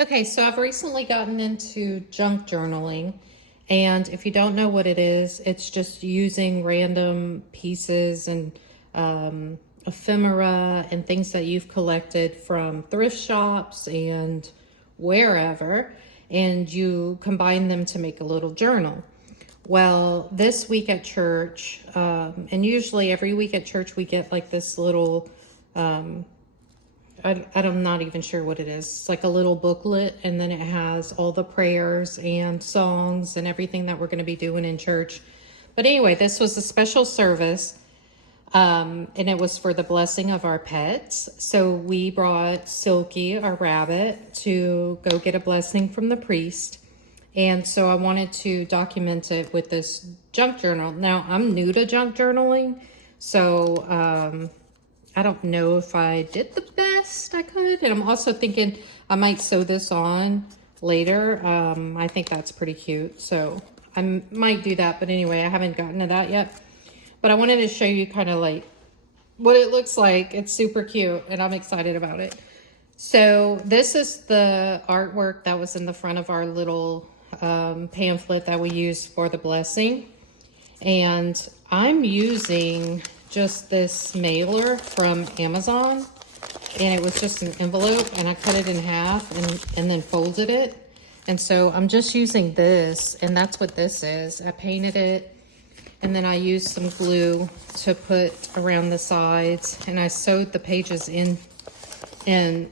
Okay, so I've recently gotten into junk journaling, and if you don't know what it is, it's just using random pieces and ephemera and things that you've collected from thrift shops and wherever, and you combine them to make a little journal. Well, this week at church, and usually every week at church, we get like this little I'm not even sure what it is. It's like a little booklet, and then it has all the prayers and songs and everything that we're going to be doing in church. But anyway, this was a special service, and it was for the blessing of our pets. So we brought Silky, our rabbit, to go get a blessing from the priest. And so I wanted to document it with this junk journal. Now, I'm new to junk journaling, so I don't know if I did the best I could. And I'm also thinking I might sew this on later. I think that's pretty cute. So I might do that. But anyway, I haven't gotten to that yet. But I wanted to show you kind of like what it looks like. It's super cute and I'm excited about it. So this is the artwork that was in the front of our little pamphlet that we used for the blessing. And I'm using just this mailer from Amazon, and it was just an envelope, and I cut it in half and then folded it. And so I'm just using this, and that's what this is. I painted it, and then I used some glue to put around the sides, and I sewed the pages in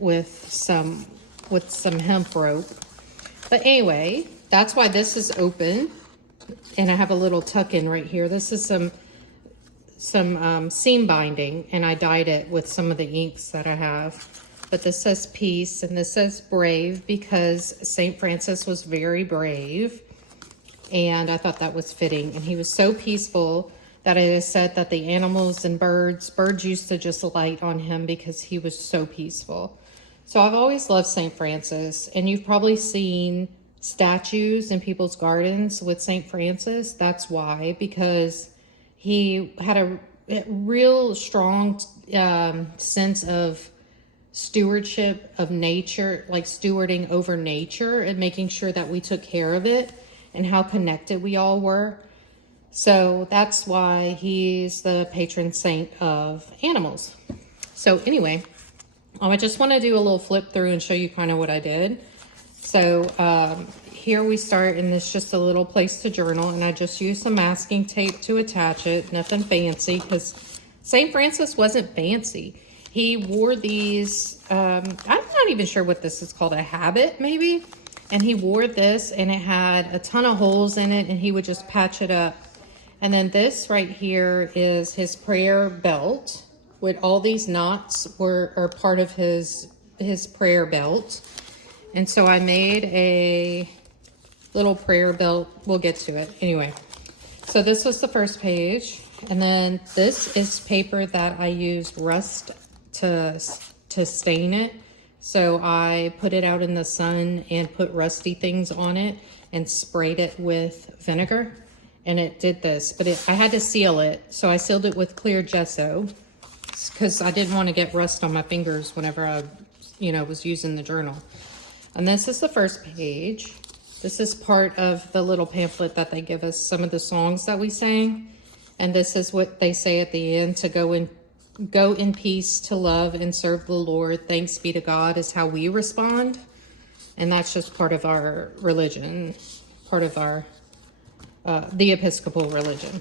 with some hemp rope. But anyway, that's why this is open, and I have a little tuck in right here. This is some seam binding, and I dyed it with some of the inks that I have. But this says peace, and this says brave, because St. Francis was very brave, and I thought that was fitting. And he was so peaceful that it is said that the animals and birds used to just light on him because he was so peaceful. So I've always loved St. Francis, and you've probably seen statues in people's gardens with St. Francis. That's why, because he had a real strong sense of stewardship of nature, like stewarding over nature and making sure that we took care of it and how connected we all were. So that's why he's the patron saint of animals. So anyway, I just want to do a little flip through and show you kind of what I did. So here we start, and it's just a little place to journal, and I just used some masking tape to attach it. Nothing fancy, because St. Francis wasn't fancy. He wore these, I'm not even sure what this is called, a habit maybe, and he wore this, and it had a ton of holes in it, and he would just patch it up. And then this right here is his prayer belt, with all these knots are part of his prayer belt. And so I made a little prayer belt. We'll get to it. Anyway, so this was the first page. And then this is paper that I used rust to stain it. So I put it out in the sun and put rusty things on it and sprayed it with vinegar. And it did this, but I had to seal it. So I sealed it with clear gesso because I didn't want to get rust on my fingers whenever I, was using the journal. And this is the first page. This is part of the little pamphlet that they give us, some of the songs that we sang. And this is what they say at the end: to go in peace, to love and serve the Lord. Thanks be to God is how we respond. And that's just part of our religion, part of our, the Episcopal religion.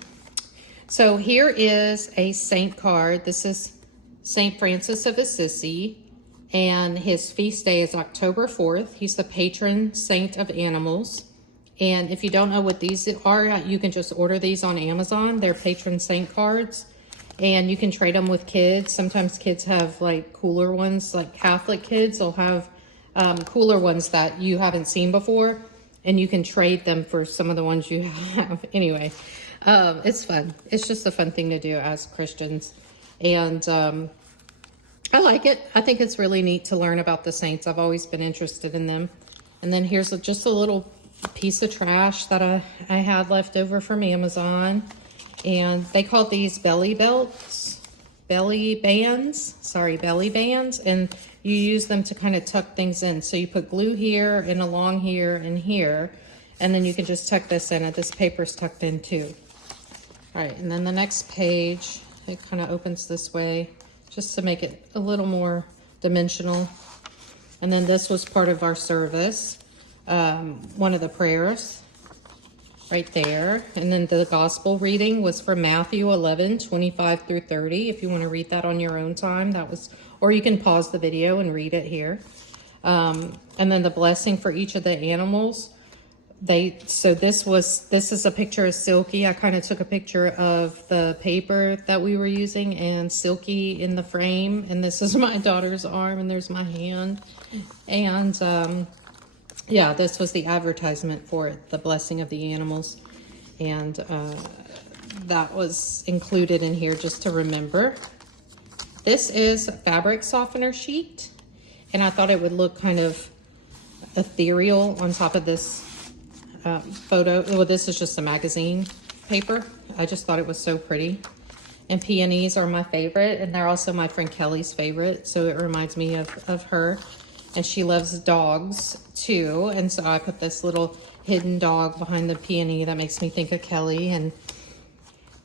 So here is a saint card. This is St. Francis of Assisi. And his feast day is October 4th. He's the patron saint of animals. And if you don't know what these are, you can just order these on Amazon. They're patron saint cards. And you can trade them with kids. Sometimes kids have like cooler ones, like Catholic kids will have cooler ones that you haven't seen before. And you can trade them for some of the ones you have. Anyway, it's fun. It's just a fun thing to do as Christians. And I like it. I think it's really neat to learn about the saints. I've always been interested in them. And then here's just a little piece of trash that I had left over from Amazon. And they call these belly bands. And you use them to kind of tuck things in. So you put glue here and along here and here, and then you can just tuck this in, and this paper's tucked in too. All right, and then the next page, it kind of opens this way just to make it a little more dimensional. And then this was part of our service, one of the prayers right there. And then the gospel reading was from Matthew 11:25 through 30. If you want to read that on your own time, that was, or you can pause the video and read it here. And then the blessing for each of the animals. So this is a picture of Silky. I kind of took a picture of the paper that we were using and Silky in the frame. And this is my daughter's arm, and there's my hand. And yeah, this was the advertisement for it, the blessing of the animals. And that was included in here just to remember. This is fabric softener sheet. And I thought it would look kind of ethereal on top of this photo. Well, this is just a magazine paper. I just thought it was so pretty. And peonies are my favorite, and they're also my friend Kelly's favorite, so it reminds me of her. And she loves dogs too, and so I put this little hidden dog behind the peony that makes me think of Kelly. And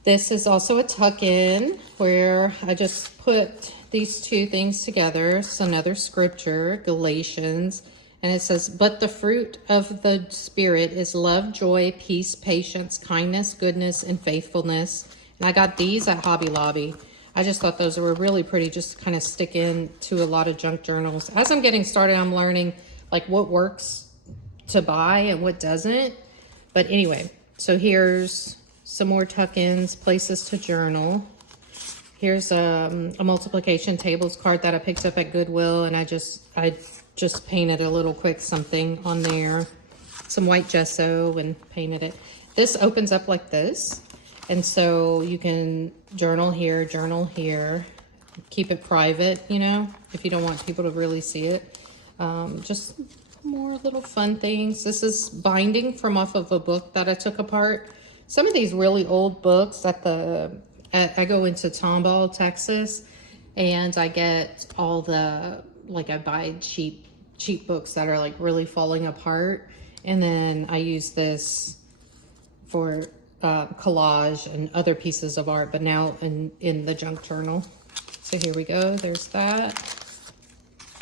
this is also a tuck-in where I just put these two things together. It's another scripture, Galatians. And it says, but the fruit of the Spirit is love, joy, peace, patience, kindness, goodness, and faithfulness. And I got these at Hobby Lobby. I just thought those were really pretty, just to kind of stick in to a lot of junk journals. As I'm getting started, I'm learning like what works to buy and what doesn't. But anyway, so here's some more tuck-ins, places to journal. Here's a multiplication tables card that I picked up at Goodwill, and I just painted a little quick something on there, some white gesso, and painted it. This opens up like this, and so you can journal here, keep it private, you know, if you don't want people to really see it. Just more little fun things. This is binding from off of a book that I took apart. Some of these really old books I go into Tomball, Texas, and I get all the, like, I buy cheap books that are like really falling apart, and then I use this for collage and other pieces of art, but now in the junk journal. So here we go, there's that.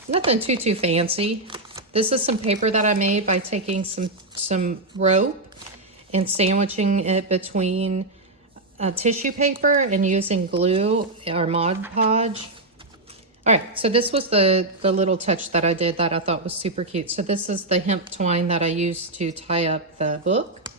Nothing too fancy. This is some paper that I made by taking some rope and sandwiching it between tissue paper and using glue or Mod Podge. All right, so this was the little touch that I did that I thought was super cute. So this is the hemp twine that I used to tie up the book.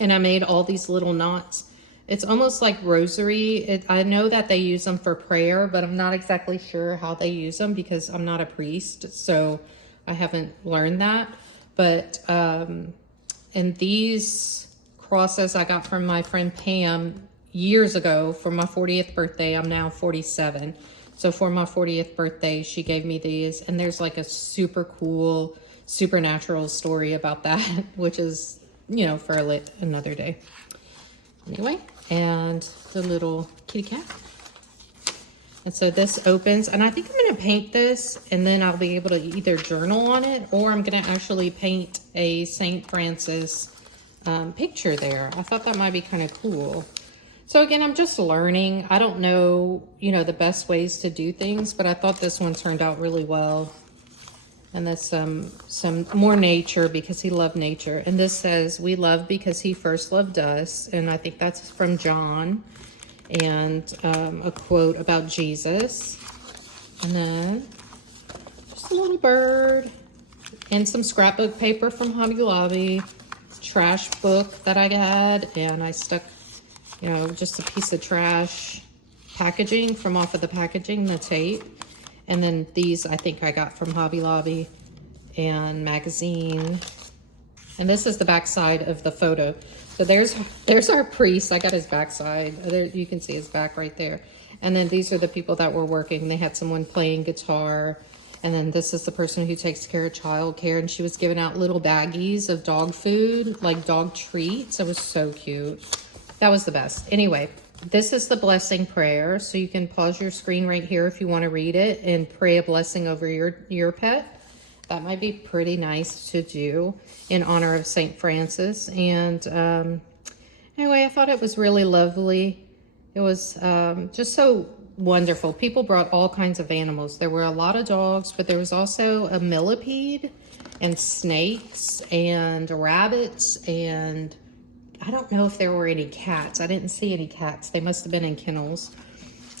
And I made all these little knots. It's almost like rosary. I know that they use them for prayer, but I'm not exactly sure how they use them because I'm not a priest, so I haven't learned that. But, and these crosses I got from my friend Pam years ago for my 40th birthday. I'm now 47. So for my 40th birthday, she gave me these, and there's like a super cool supernatural story about that, which is, you know, for another day. Anyway, and the little kitty cat. And so this opens, and I think I'm going to paint this, and then I'll be able to either journal on it, or I'm going to actually paint a St. Francis picture there. I thought that might be kind of cool. So again, I'm just learning. I don't know, you know, the best ways to do things, but I thought this one turned out really well. And that's some more nature, because he loved nature. And this says, we love because he first loved us. And I think that's from John. And a quote about Jesus. And then just a little bird. And some scrapbook paper from Hobby Lobby. Trash book that I had. And I stuck, you know, just a piece of trash packaging from off of the packaging, the tape. And then these I think I got from Hobby Lobby, and magazine. And this is the back side of the photo. So there's our priest. I got his backside. There, you can see his back right there. And then these are the people that were working. They had someone playing guitar. And then this is the person who takes care of child care. And she was giving out little baggies of dog food, like dog treats. It was so cute. That was the best. Anyway, this is the blessing prayer. So you can pause your screen right here if you want to read it and pray a blessing over your pet. That might be pretty nice to do in honor of St. Francis. And anyway, I thought it was really lovely. It was just so wonderful. People brought all kinds of animals. There were a lot of dogs, but there was also a millipede and snakes and rabbits, and I don't know if there were any cats. I didn't see any cats. They must have been in kennels,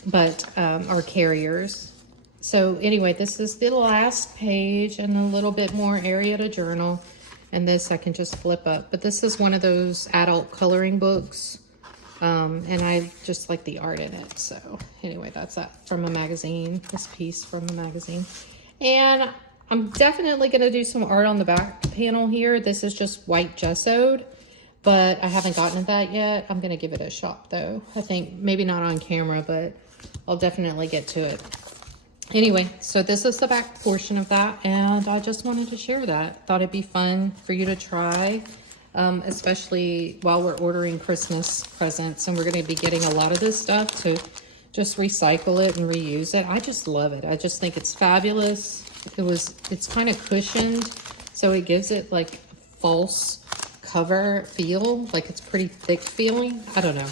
but or carriers. So anyway, this is the last page and a little bit more area to journal. And this I can just flip up. But this is one of those adult coloring books. And I just like the art in it. So anyway, that's that from a magazine, this piece from a magazine. And I'm definitely going to do some art on the back panel here. This is just white gessoed, but I haven't gotten to that yet. I'm going to give it a shot though. I think maybe not on camera, but I'll definitely get to it. Anyway, so this is the back portion of that, and I just wanted to share that. Thought it'd be fun for you to try, especially while we're ordering Christmas presents, and we're going to be getting a lot of this stuff to just recycle it and reuse it. I just love it. I just think it's fabulous. It's kind of cushioned, so it gives it like a false cover feel, like it's pretty thick feeling. I don't know.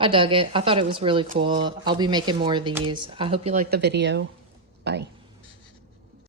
I dug it. I thought it was really cool. I'll be making more of these. I hope you liked the video. Bye.